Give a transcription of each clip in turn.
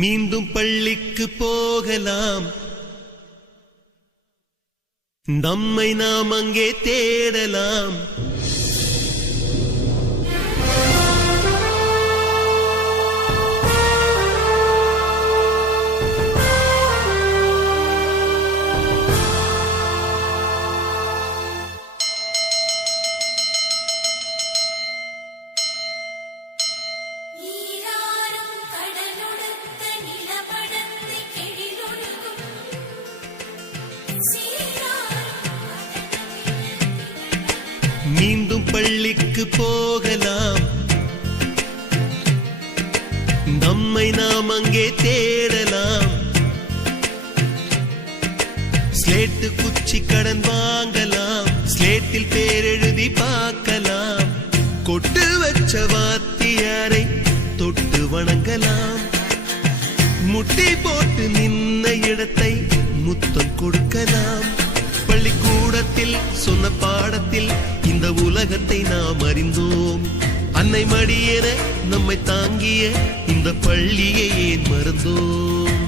மீண்டும் பள்ளிக்கு போகலாம், நம்மை நாம் அங்கே தேடலாம். மீண்டும் பள்ளிக்கு போகலாம், நம்மை நாம் அங்கே தேடலாம். ஸ்லேட்டு குச்சி கடன் வாங்கலாம், ஸ்லேட்டில் பேர் எழுதி பார்க்கலாம். கொட்டு வச்ச வாத்தியாரை தொட்டு வணங்கலாம், முட்டி போட்டு நின்ன இடத்தை முத்தம் கொடுக்கலாம். பள்ளிக்கூடத்தில் சொன்ன பாடத்தில் இந்த உலகத்தை நாம் அறிந்தோம். அன்னை மடியென நம்மை தாங்கிய இந்த பள்ளியை ஏன் மறந்தோம்?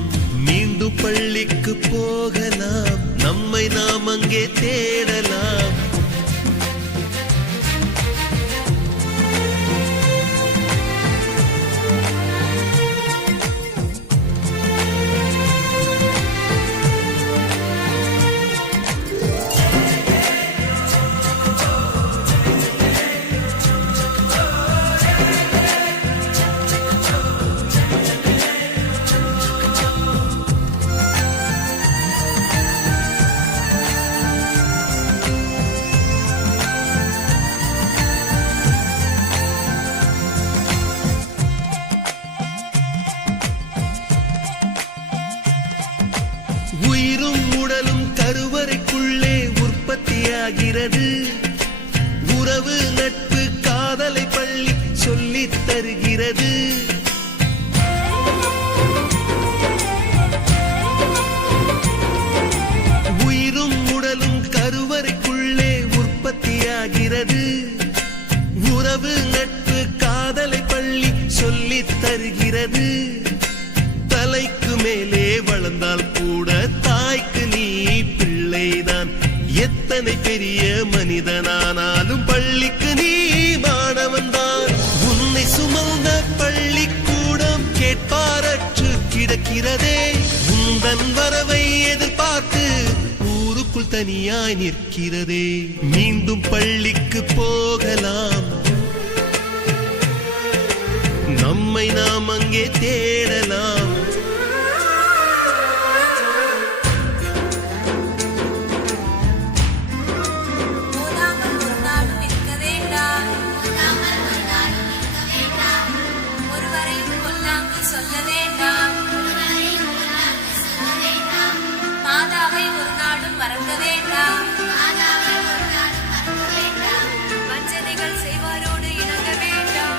மீண்டும் பள்ளிக்கு போகலாம், நம்மை நாம் அங்கே தேடலாம். உயிரும் உடலும் கருவறைக்குள்ளே உற்பத்தியாகிறது. உறவு நட்பு காதலை பள்ளி சொல்லித் தருகிறது. உயிரும் உடலும் கருவறைக்குள்ளே உற்பத்தியாகிறது. உறவு நட்பு காதலை பள்ளி சொல்லித் தருகிறது. தலைக்கு மேலே வளர்ந்தால் கூட தாய்க்கு நீ பிள்ளைதான். எத்தனை பெரிய மனிதனானாலும் பள்ளிக்கு நீ மாணவன்தான். உன்னை சுமந்த பள்ளிக்கூடம் கேட்பாரற்று கிடக்கிறதே. உந்தன் வரவை எதிர்பார்த்து ஊருக்குள் தனியாய் நிற்கிறதே. மீண்டும் பள்ளிக்கு போகலாம், நம்மை நாம் அங்கே தேடலாம். மாதாவை ஒரு நாளும் மறக்க வேண்டாம். வஞ்சனைகள் செய்வாரோடு இணங்க வேண்டாம்.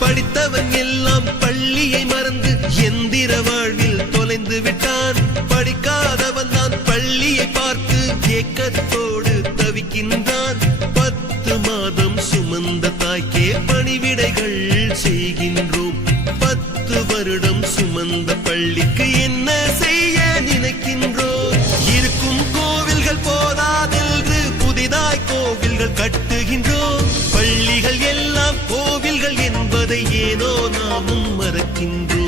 படித்தவன் எல்லாம் பள்ளியை மறந்து எந்திர வாழ்வில் தொலைந்து விட்டான். படிக்காதவன் தான் பள்ளியை பார்த்து ஏக்கத்தோடு தவிக்கின்றான். 10 மாதம் சுமந்த தாய்க்கே பணிவிடைகள் செய்கின்றோம். 10 வருடம் சுமந்த பள்ளிக்கு என்ன செய்ய நினைக்கின்றோம்? இருக்கும் கோவில்கள் போதாதென்று புதிதாய் கோவில்கள் கட்டுகின்றோம். பள்ளிகள் எல்லாம் கோவில்கள் என்பதை ஏனோ நாமும் மறக்கின்றோம்.